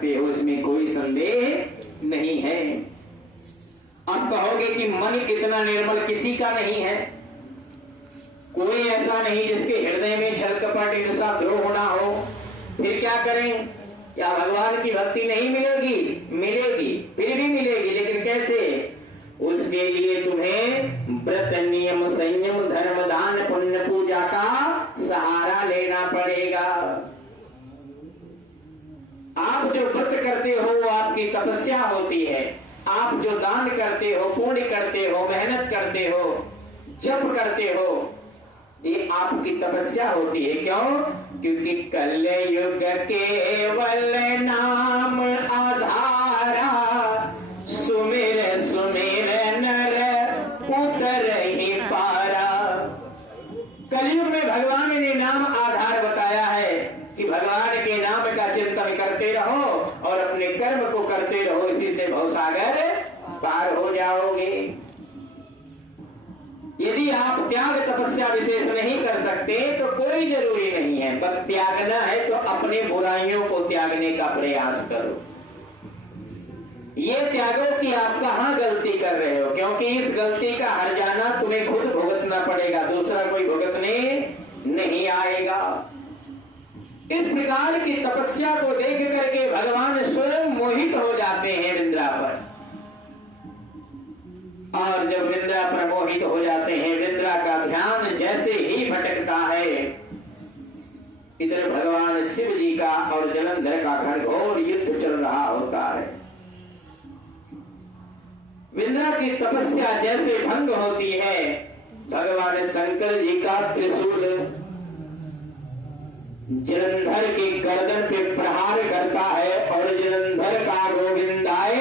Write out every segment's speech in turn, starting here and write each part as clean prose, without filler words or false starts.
सकते हो, इसमें कोई संदेह नहीं है। आप कहोगे कि मन कितना निर्मल, किसी का नहीं है। कोई ऐसा नहीं जिसके हृदय में छल कपट ईर्ष्या द्रोह ना हो। फिर क्या करें? क्या भगवान की भक्ति नहीं मिलेगी? मिलेगी, फिर भी मिलेगी, लेकिन कैसे? उसके लिए तुम्हें व्रत नियम संयम धर्म दान पुण्य पूजा का सहारा लेना पड़ेगा। आप जो व्रत करते हो वो आपकी तपस्या होती है। आप जो दान करते हो, पुण्य करते हो, मेहनत करते हो, जप करते हो, ये आपकी तपस्या होती है। क्यों? क्योंकि कलयुग केवल नाम आधारा, सुमिर सुमिर नर उतर ही पारा। कलयुग में भगवान ने नाम आधार बताया है कि भगवान के नाम का चिंतन करते रहो और अपने कर्म को करते रहो, इसी से भवसागर पार हो जाओगे। यदि आप त्याग तपस्या विशेष नहीं कर सकते तो कोई जरूरी नहीं है, बस त्यागना है तो अपने बुराइयों को त्यागने का प्रयास करो। ये त्यागो कि आप कहां गलती कर रहे हो, क्योंकि इस गलती का हर्जाना तुम्हें खुद भुगतना पड़ेगा, दूसरा कोई भुगतने नहीं आएगा। इस प्रकार की तपस्या को देख करके भगवान स्वयं मोहित हो जाते हैं विंध्या पर। और जब विंध्या पर मोहित हो जाते हैं, विंध्या का ध्यान जैसे ही भटकता है, इधर भगवान शिव जी का और जलंधर का घनघोर युद्ध चल रहा होता है। विंध्या की तपस्या जैसे भंग होती है, भगवान शंकर जी का त्रिशूल जलंधर की गर्दन पे प्रहार करता है और जलंधर का गोविंदाय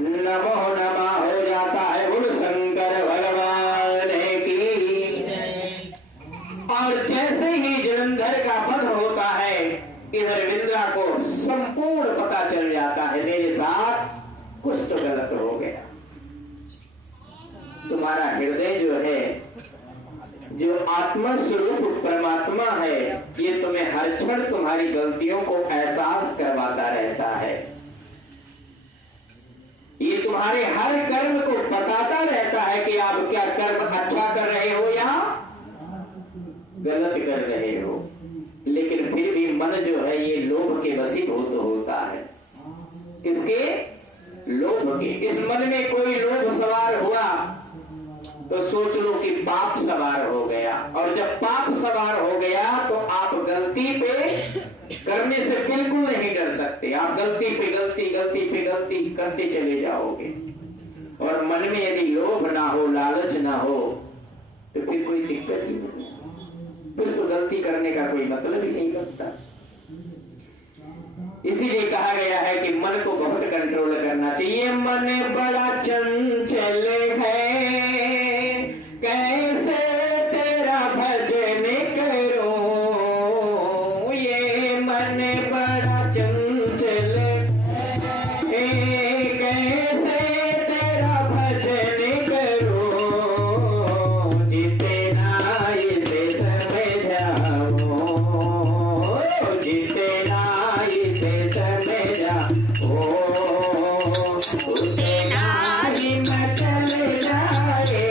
नमो नमः हो जाता है। बोल शंकर भगवान की। और जैसे ही जलंधर का वध होता है, इधर विंध्या को संपूर्ण पता चल जाता है मेरे साथ कुछ तो गलत हो गया। तुम्हारा हृदय जो है, जो आत्मा स्वरूप परमात्मा है, ये तुम्हें हर क्षण तुम्हारी गलतियों को एहसास करवाता रहता है। ये तुम्हारे हर कर्म को बताता रहता है कि आप क्या कर्म अच्छा कर रहे हो या गलत कर रहे हो। लेकिन फिर भी मन जो है ये लोभ के वशीभूत होता है। किसके? लोभ के। इस मन में कोई लोभ सवार हुआ तो सोच लो कि पाप सवार हो गया, और जब पाप सवार हो गया तो आप गलती पे करने से बिल्कुल नहीं डर सकते। आप गलती पे गलती, गलती पे गलती करते चले जाओगे। और मन में यदि लोभ ना हो, लालच ना हो, तो फिर कोई दिक्कत ही नहीं, फिर तो गलती करने का कोई मतलब ही नहीं बनता। इसीलिए कहा गया है कि मन को बहुत कंट्रोल करना चाहिए। मन बड़ा चंचल है, कैसे तेरा भजन करूं, ये मन बड़ा चंचल है, कैसे तेरा भजन करूं, जितना इसे समझाओ, जितना इसे समझाओ, उतना ही मचल जाए।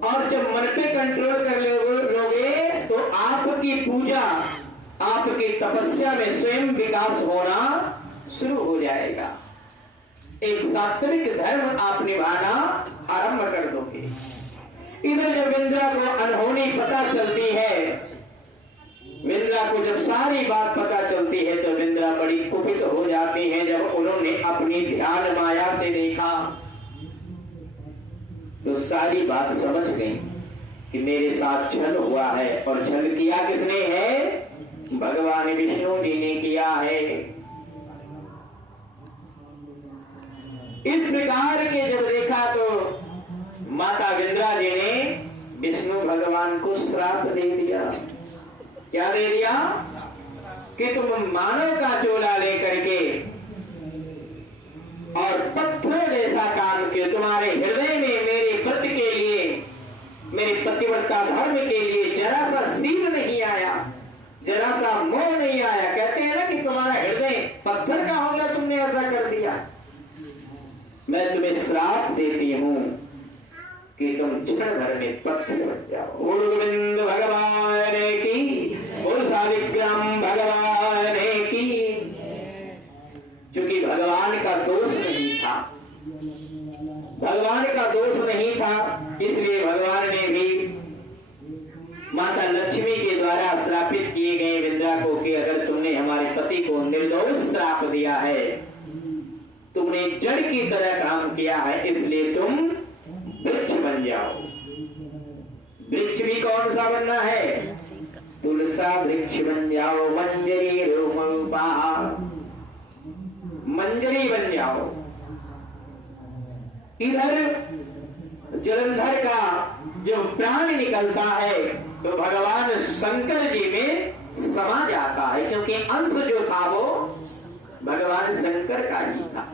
और जब मन पे कंट्रोल कर लोगे तो आपकी पूजा, आपकी तपस्या में स्वयं विकास होना शुरू हो जाएगा। एक सात्विक धर्म आप निभाना आरंभ कर दोगे। इधर जब विंध्या को अनहोनी पता चलती है, विंध्या को जब सारी बात पता चलती है तो विंध्या बड़ी कुपित हो जाती है। जब उन्होंने अपनी ध्यान माया से देखा तो सारी बात समझ गई कि मेरे साथ छल हुआ है, और छल किया किसने है? भगवान विष्णु जी ने किया है। इस प्रकार के जब देखा तो माता विंद्रा जी ने विष्णु भगवान को श्राप दे दिया। क्या दे दिया? कि तुम मानव का चोला लेकर के और पत्थर जैसा काम किया, तुम्हारे हृदय में मेरे पति के लिए, मेरे पतिव्रता धर्म के लिए जरा सा सील नहीं आया, जरा सा मोह नहीं आया। कहते हैं ना कि तुम्हारा हृदय पत्थर का हो गया, तुमने ऐसा कर दिया। मैं तुम्हें श्राप देती हूं कि तुम क्षण भर में पत्थर बन जाओ। गोविंद भगवान की, बोल शालिग्राम भगवान की। क्योंकि भगवान का दोष नहीं था, भगवान का दोष नहीं था, इसलिए भगवान ने भी माता लक्ष्मी के द्वारा श्रापित किए गए विंध्या को कि अगर तुमने हमारे पति को निर्दोष श्राप दिया है, तुमने जड़ की तरह काम किया है, इसलिए तुम वृक्ष बन जाओ। वृक्ष भी कौन सा बनना है? तुलसा वृक्ष बन जाओ। मंजरी रूपा, मंजरी बन जाओ। इधर जलंधर का जो प्राण निकलता है तो भगवान शंकर जी में समा जाता है, क्योंकि अंश जो था वो भगवान शंकर का ही था।